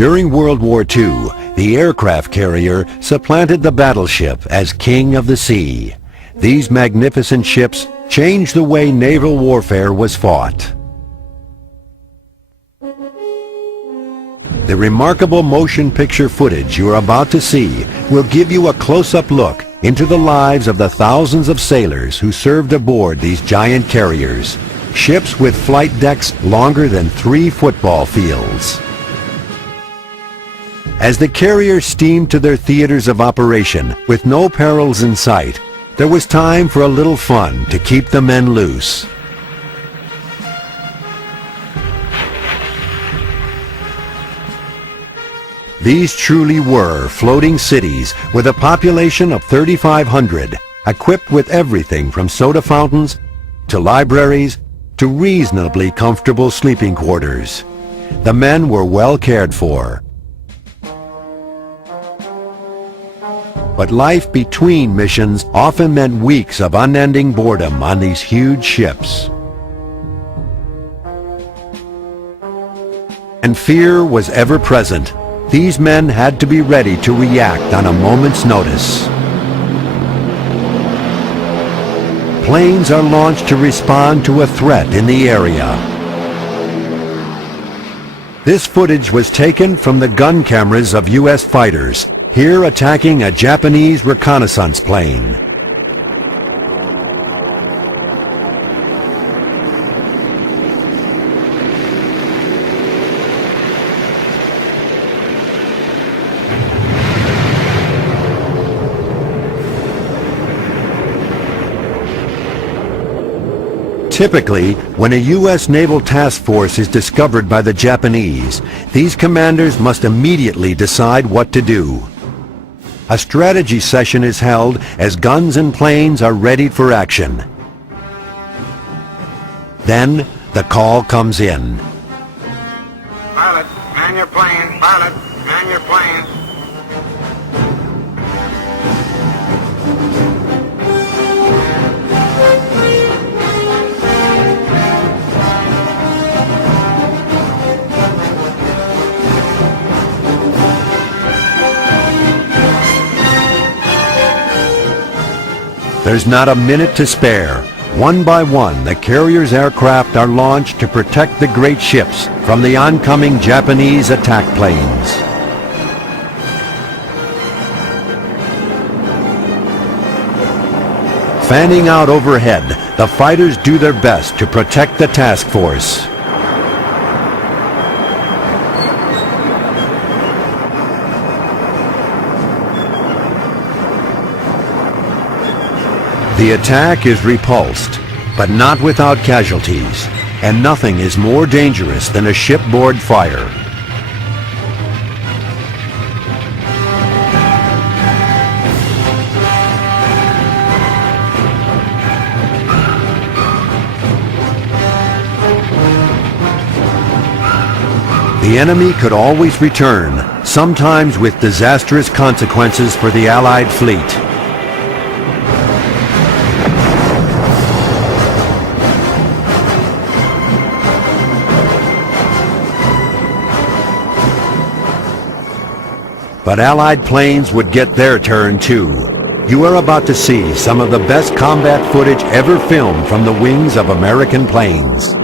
During World War II, the aircraft carrier supplanted the battleship as king of the sea. These magnificent ships changed the way naval warfare was fought. The remarkable motion picture footage you are about to see will give you a close-up look into the lives of the thousands of sailors who served aboard these giant carriers, ships with flight decks longer than 3 football fields. As the carriers steamed to their theaters of operation with no perils in sight, there was time for a little fun to keep the men loose. These truly were floating cities with a population of 3,500, equipped with everything from soda fountains to libraries to reasonably comfortable sleeping quarters. The men were well cared for. But life between missions often meant weeks of unending boredom on these huge ships. And fear was ever present. These men had to be ready to react on a moment's notice. Planes are launched to respond to a threat in the area. This footage was taken from the gun cameras of U.S. fighters, here attacking a Japanese reconnaissance plane. Typically, when a U.S. naval task force is discovered by the Japanese, these commanders must immediately decide what to do. A strategy session is held as guns and planes are ready for action. Then, the call comes in. Pilot, man your plane. Pilot, man your plane. There's not a minute to spare. One by one, the carrier's aircraft are launched to protect the great ships from the oncoming Japanese attack planes. Fanning out overhead, the fighters do their best to protect the task force. The attack is repulsed, but not without casualties, and nothing is more dangerous than a shipboard fire. The enemy could always return, sometimes with disastrous consequences for the Allied fleet. But Allied planes would get their turn too. You are about to see some of the best combat footage ever filmed from the wings of American planes.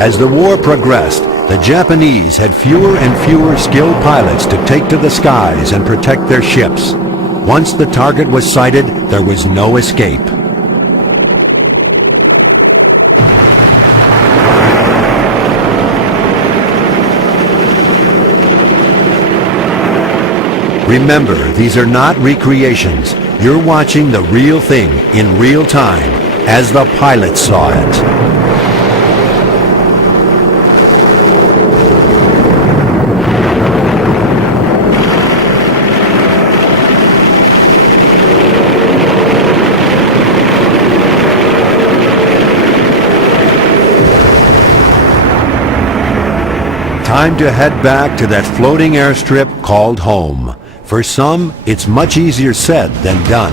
As the war progressed, the Japanese had fewer and fewer skilled pilots to take to the skies and protect their ships. Once the target was sighted, there was no escape. Remember, these are not recreations. You're watching the real thing in real time, as the pilots saw it. Time to head back to that floating airstrip called home. For some, it's much easier said than done.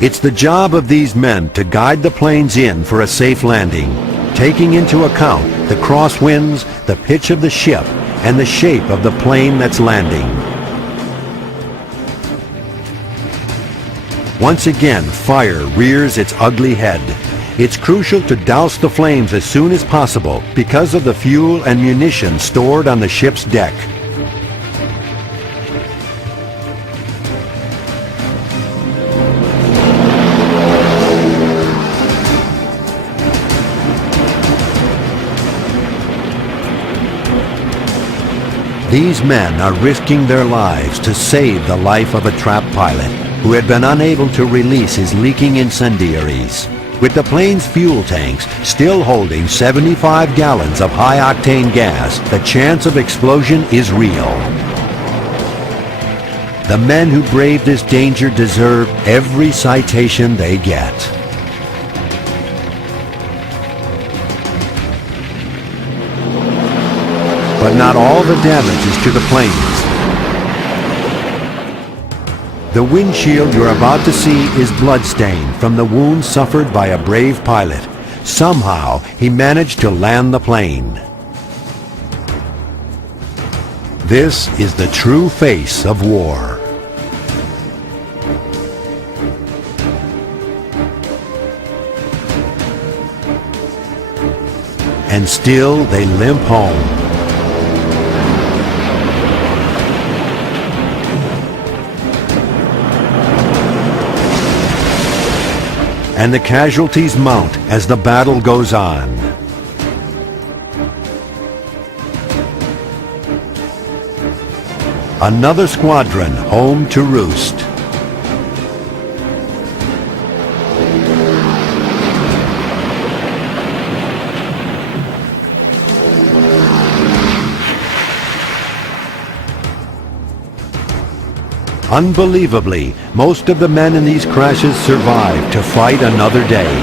It's the job of these men to guide the planes in for a safe landing, taking into account the crosswinds, the pitch of the ship, and the shape of the plane that's landing. Once again, fire rears its ugly head. It's crucial to douse the flames as soon as possible because of the fuel and munition stored on the ship's deck. These men are risking their lives to save the life of a trapped pilot who had been unable to release his leaking incendiaries. With the plane's fuel tanks still holding 75 gallons of high-octane gas, the chance of explosion is real. The men who brave this danger deserve every citation they get. But not all the damage is to the planes. The windshield you're about to see is bloodstained from the wounds suffered by a brave pilot. Somehow, he managed to land the plane. This is the true face of war. And still they limp home. And the casualties mount as the battle goes on. Another squadron home to roost. Unbelievably, most of the men in these crashes survived to fight another day.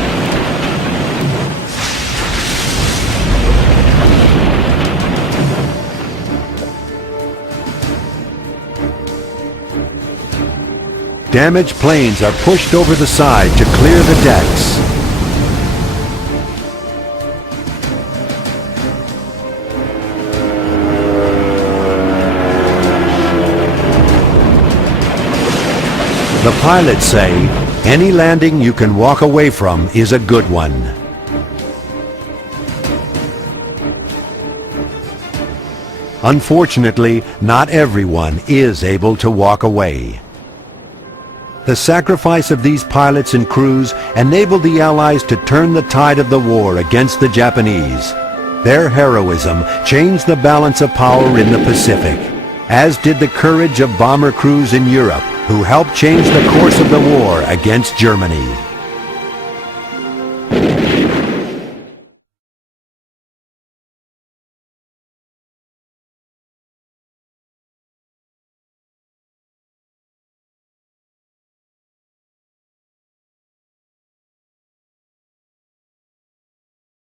Damaged planes are pushed over the side to clear the decks. The pilots say, any landing you can walk away from is a good one. Unfortunately, not everyone is able to walk away. The sacrifice of these pilots and crews enabled the Allies to turn the tide of the war against the Japanese. Their heroism changed the balance of power in the Pacific, as did the courage of bomber crews in Europe, who helped change the course of the war against Germany.